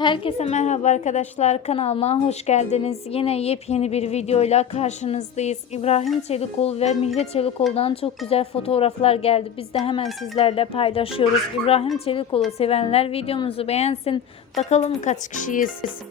Herkese merhaba arkadaşlar kanalıma hoş geldiniz. Yine yepyeni bir videoyla karşınızdayız. İbrahim Çelikol ve Mihre Çelikol'dan çok güzel fotoğraflar geldi. Biz de hemen sizlerle paylaşıyoruz. İbrahim Çelikol'u sevenler videomuzu beğensin. Bakalım kaç kişiyiz.